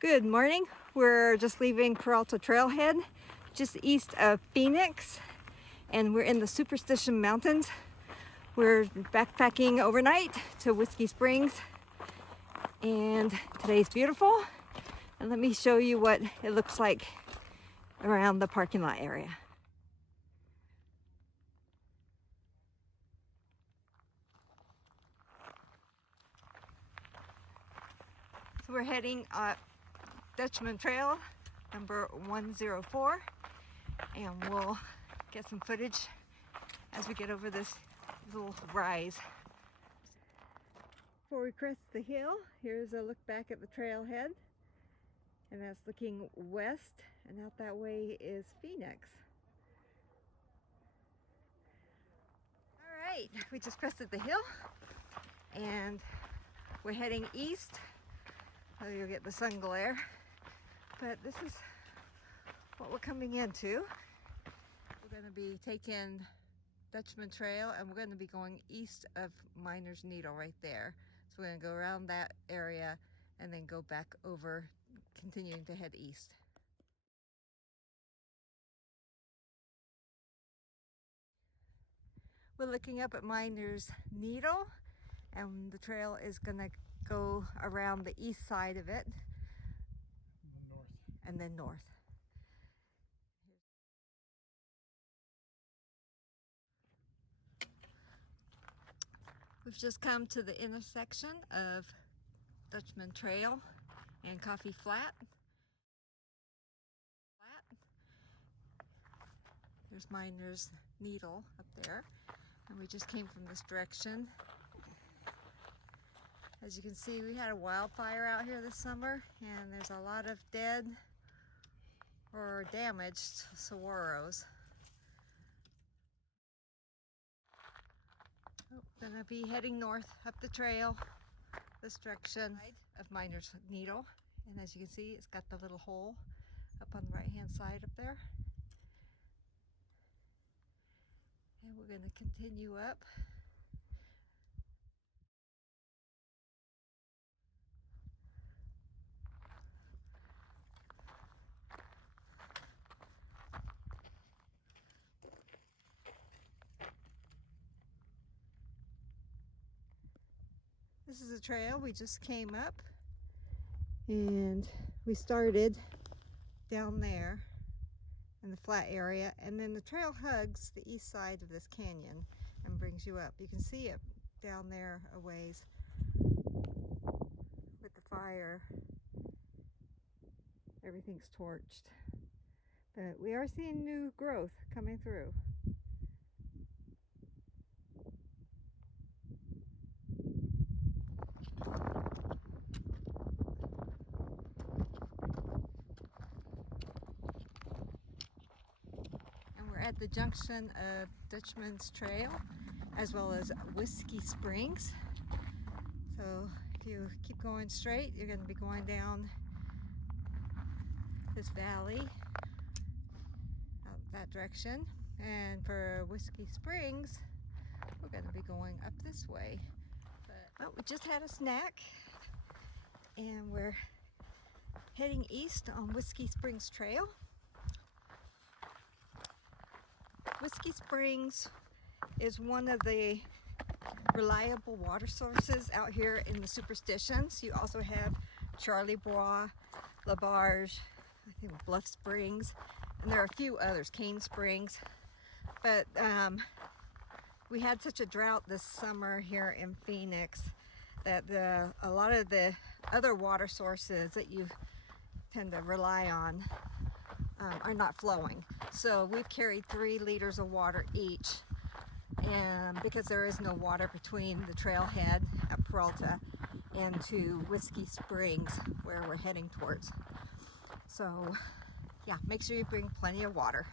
Good morning. We're just leaving Peralta Trailhead, just east of Phoenix, and we're in the Superstition Mountains. We're backpacking overnight to Whiskey Springs, and today's beautiful. And let me show you what it looks like around the parking lot area. So we're heading up Dutchman Trail number 104, and we'll get some footage as we get over this little rise. Before we crest the hill, here's a look back at the trailhead, and that's looking west, and out that way is Phoenix. All right, we just crested the hill, and we're heading east. So you'll get the sun glare, but this is what we're coming into. We're going to be taking Dutchman Trail, and we're going to be going east of Miner's Needle right there. So we're going to go around that area and then go back over, continuing to head east. We're looking up at Miner's Needle, and the trail is going to go around the east side of it and then north. We've just come to the intersection of Dutchman Trail and Coffee Flat. There's Miner's Needle up there, and we just came from this direction. As you can see, we had a wildfire out here this summer, and there's a lot of dead or damaged saguaros. Gonna be heading north up the trail this direction of Miner's Needle, and as you can see, it's got the little hole up on the right hand side up there. And we're going to continue up. This is a trail we just came up, and we started down there in the flat area, and then the trail hugs the east side of this canyon and brings you up. You can see it down there a ways with the fire. Everything's torched, but we are seeing new growth coming through. At the junction of Dutchman's Trail as well as Whiskey Springs. So if you keep going straight, you're going to be going down this valley out that direction, and for Whiskey Springs we're going to be going up this way. But we just had a snack, and we're heading east on Whiskey Springs Trail. Whiskey Springs is one of the reliable water sources out here in the Superstitions. You also have Charlie Bois, La Barge, I think Bluff Springs, and there are a few others, Cane Springs. But we had such a drought this summer here in Phoenix that a lot of the other water sources that you tend to rely on are not flowing. So we've carried 3 liters of water each, and because there is no water between the trailhead at Peralta and to Whiskey Springs where we're heading towards. So yeah, make sure you bring plenty of water.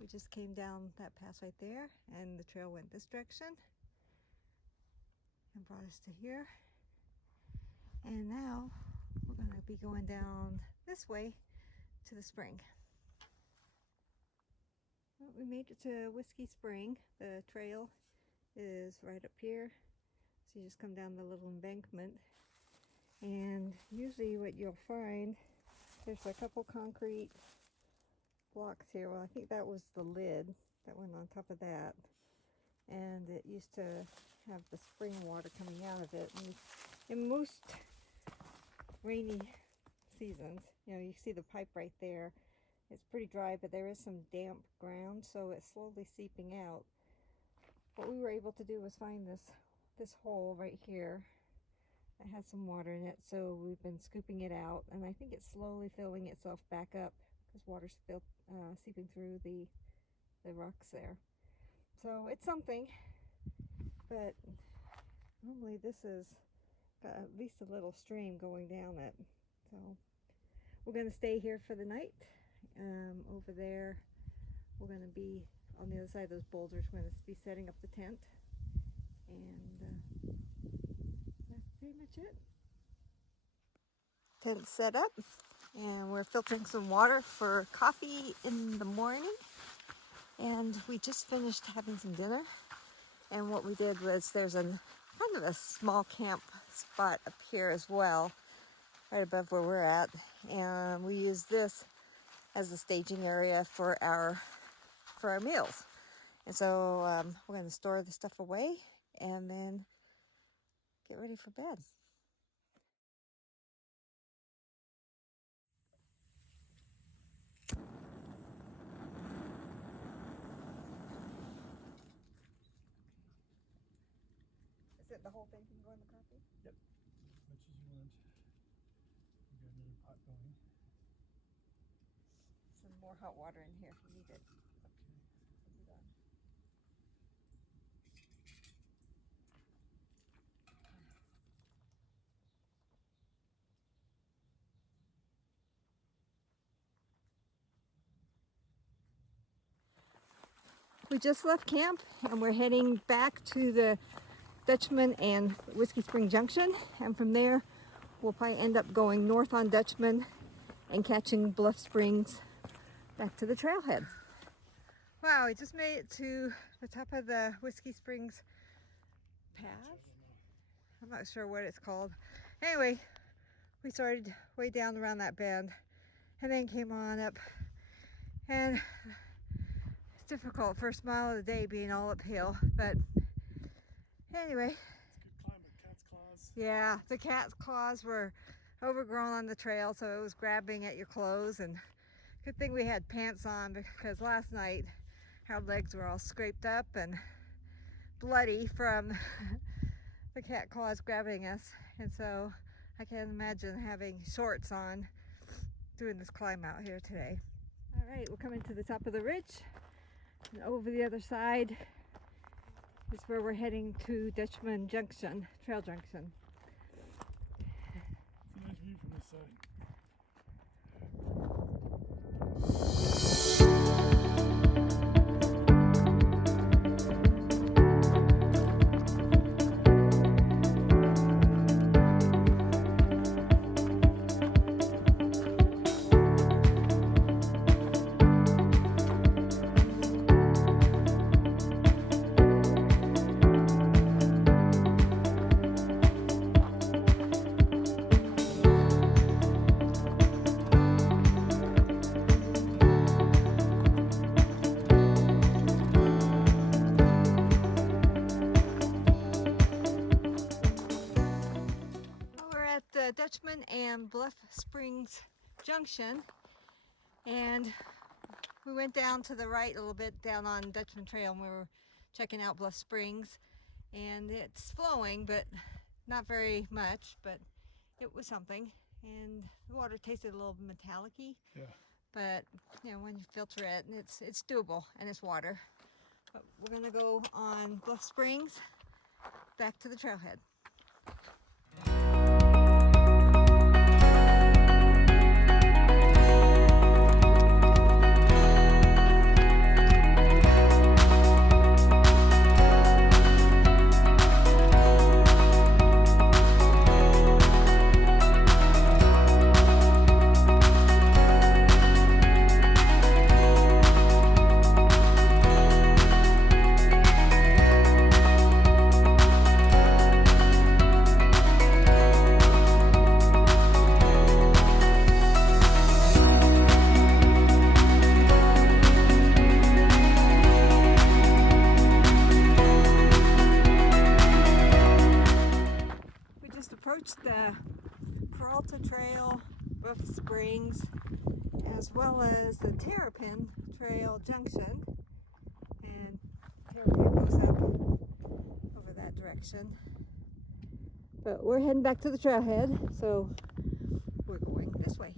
We just came down that pass right there, and the trail went this direction and brought us to here. And now we're going to be going down this way to the spring. Well, we made it to Whiskey Spring. The trail is right up here, so you just come down the little embankment And usually what you'll find, there's a couple concrete blocks here. Well, I think that was the lid that went on top of that. And it used to have the spring water coming out of it. And in most rainy seasons, you know, you see the pipe right there. It's pretty dry, but there is some damp ground, so it's slowly seeping out. What we were able to do was find this hole right here that has some water in it, so we've been scooping it out, and I think it's slowly filling itself back up because water's still seeping through the rocks there. So it's something, but normally this is got at least a little stream going down it. So we're going to stay here for the night. Over there, we're going to be on the other side of those boulders. We're going to be setting up the tent, and that's pretty much it. Tent set up, and we're filtering some water for coffee in the morning. And we just finished having some dinner, and what we did was there's kind of a small camp spot up here as well, right above where we're at, and we use this as the staging area for our meals. And so we're going to store the stuff away and then get ready for bed. Is it the whole thing can go in the coffee? Yep, as much as you want. We got another pot going. Some more hot water in here if you need it. We just left camp and we're heading back to the Dutchman and Whiskey Spring Junction, and from there we'll probably end up going north on Dutchman and catching Bluff Springs back to the trailhead. Wow, we just made it to the top of the Whiskey Springs path. I'm not sure what it's called. Anyway, we started way down around that bend and then came on up, and it's difficult first mile of the day being all uphill, but anyway. It's a good climb with cat's claws. Yeah, the cat's claws were overgrown on the trail, so it was grabbing at your clothes, and good thing we had pants on because last night our legs were all scraped up and bloody from the cat claws grabbing us, and so I can't imagine having shorts on doing this climb out here today. All right, we're coming to the top of the ridge, and over the other side is where we're heading to Dutchman Junction, Trail Junction. It's a nice view from this side. Dutchman and Bluff Springs Junction, and we went down to the right a little bit down on Dutchman Trail, and we were checking out Bluff Springs, and it's flowing but not very much, but it was something, and the water tasted a little metallic-y. Yeah. But you know, when you filter it, it's doable, and it's water. But we're gonna go on Bluff Springs back to the trailhead. approached the Peralta Trail with Springs as well as the Terrapin Trail Junction, and Terrapin goes up over that direction. But we're heading back to the trailhead, so we're going this way.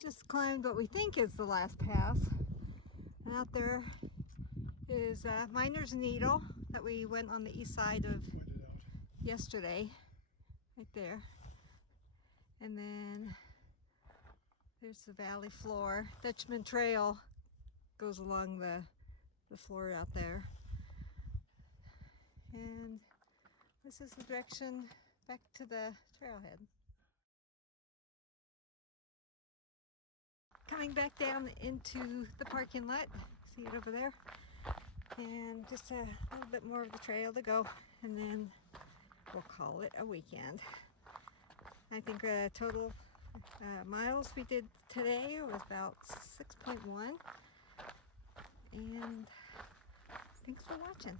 Just climbed what we think is the last pass. And out there is Miner's Needle that we went on the east side of yesterday, right there. And then there's the valley floor. Dutchman Trail goes along the floor out there. And this is the direction back to the trailhead. Coming back down into the parking lot, see it over there, and just a little bit more of the trail to go, and then we'll call it a weekend. I think total miles we did today was about 6.1, and thanks for watching.